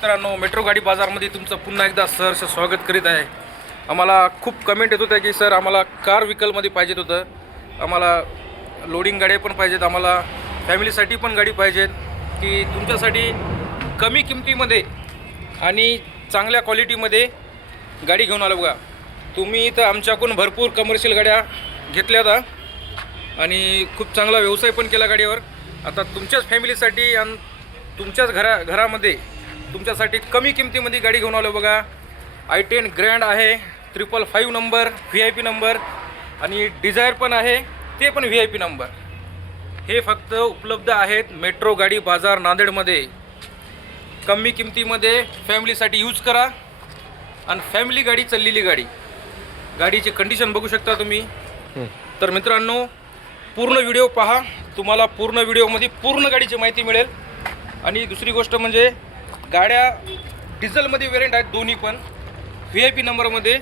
मित्रांनो, मेट्रो गाडी बाजारमध्ये तुमचं पुन्हा एकदा सहर्ष स्वागत करीत आहे। आम्हाला खूप कमेंट येत होत्या की सर आम्हाला कार व्हीकलमध्ये पाहिजेत होतं, आम्हाला लोडिंग गाड्या पण पाहिजेत, आम्हाला फॅमिलीसाठी पण गाडी पाहिजेत की तुमच्यासाठी कमी किमतीमध्ये आणि चांगल्या क्वालिटीमध्ये गाडी घेऊन आलो बघा। तुम्ही तर आमच्याकडून भरपूर कमर्शियल गाड्या घेतल्या होत्या आणि खूप चांगला व्यवसाय पण केला गाडीवर। आता तुमच्याच फॅमिलीसाठी आणि तुमच्याच घरामध्ये तुमच्यासाठी कमी किमतीमध्ये गाडी घेऊन आलो बघा। i10 ग्रँड आहे, 555 नंबर, VIP नंबर आणि डिझायर पण आहे, ते पण VIP नंबर। हे फक्त उपलब्ध आहेत मेट्रो गाडी बाजार नांदेडमध्ये। कमी किमतीमध्ये फॅमिलीसाठी यूज करा आणि फॅमिली गाडी चाललेली गाडीची कंडिशन बघू शकता तुम्ही। तर मित्रांनो, पूर्ण व्हिडिओ पहा, तुम्हाला पूर्ण व्हिडिओमध्ये पूर्ण गाडीची माहिती मिळेल। आणि दुसरी गोष्ट म्हणजे गाड्या डिझेलमध्ये वेरियंट आहेत, दोन्ही पण VIP नंबरमध्ये,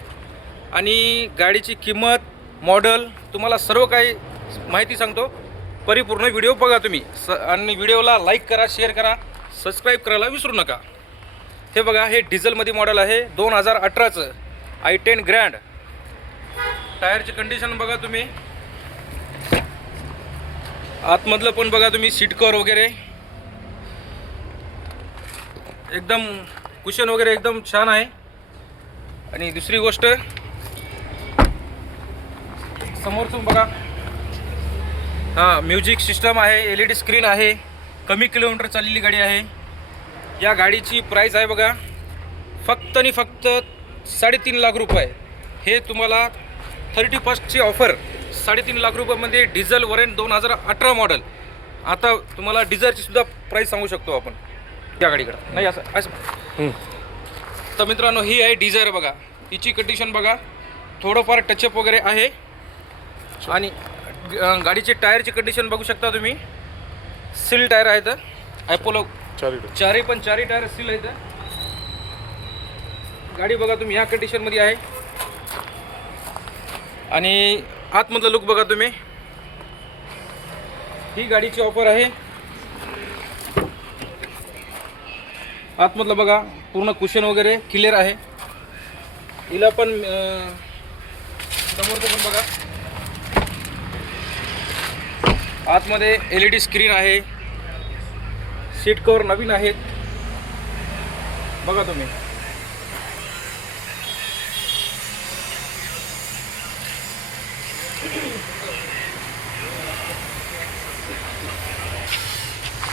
आणि गाडीची किंमत, मॉडल, तुम्हाला सर्व काही माहिती सांगतो। परिपूर्ण व्हिडिओ बघा तुम्ही आणि व्हिडिओला लाईक करा, शेअर करा, सबस्क्राईब करायला विसरू नका। हे बघा, हे डिझेलमध्ये मॉडेल आहे 2018चं i10 ग्रँड। टायरची कंडिशन बघा तुम्ही, आतमधलं पण बघा तुम्ही, सीट कव्हर वगैरे एकदम कुशन वगैरे एकदम छान आहे। आणि दुसरी गोष्ट, समोरचं बघा, म्युझिक सिस्टम आहे, LED स्क्रीन आहे, कमी किलोमीटर चाललेली गाडी आहे। या गाडीची प्राईस आहे बघा फक्त आणि फक्त 3.5 लाख रुपये। हे तुम्हाला 31ची ऑफर 3.5 लाख रुपयामध्ये डिझेल वरेंट 2018 मॉडेल। आता तुम्हाला डिझेलची सुद्धा प्राईस सांगू शकतो आपण त्या गाडीकडं, नाही असं। तर मित्रांनो, ही आहे डिझायर बघा, हिची कंडिशन बघा, थोडंफार टचअप वगैरे आहे। आणि गाडीची टायरची कंडिशन बघू शकता तुम्ही, सील टायर आहेत, अपोलो चारही टायर सील आहेत। गाडी बघा तुम्ही ह्या कंडिशनमध्ये आहे। आणि आतमधलं लुक बघा तुम्ही, ही गाडीची ऑफर आहे। आतमधलं बघा, पूर्ण कुशन वगैरे क्लिअर आहे। हिला पण समोरचं पण बघा, आतमध्ये LED स्क्रीन आहे, सीट कव्हर नवीन आहेत बघा तुम्ही।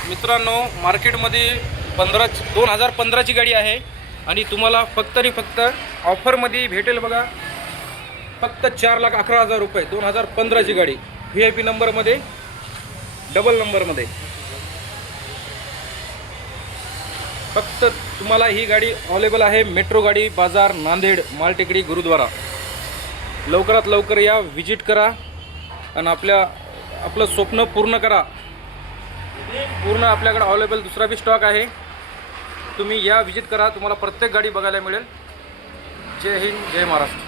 मित्रांनो, मार्केटमध्ये 2015ची गाडी आहे आणि तुम्हाला फक्त आणि फक्त ऑफरमध्ये भेटेल बघा, फक्त 4,11,000 रुपये। 2015ची गाडी, VIP नंबरमध्ये, डबल नंबरमध्ये। फक्त तुम्हाला ही गाडी अवेलेबल आहे मेट्रो गाडी बाजार नांदेड, मालटेकडी, गुरुद्वारा। लवकरात लवकर या, विजिट करा आणि आपलं स्वप्न पूर्ण करा। पूर्ण आपल्याकडे अवेलेबल दुसरा बी स्टॉक आहे, तुम्ही या, विजिट करा, तुम्हाला प्रत्येक गाडी बघायला मिळेल। जय हिंद, जय महाराष्ट्र।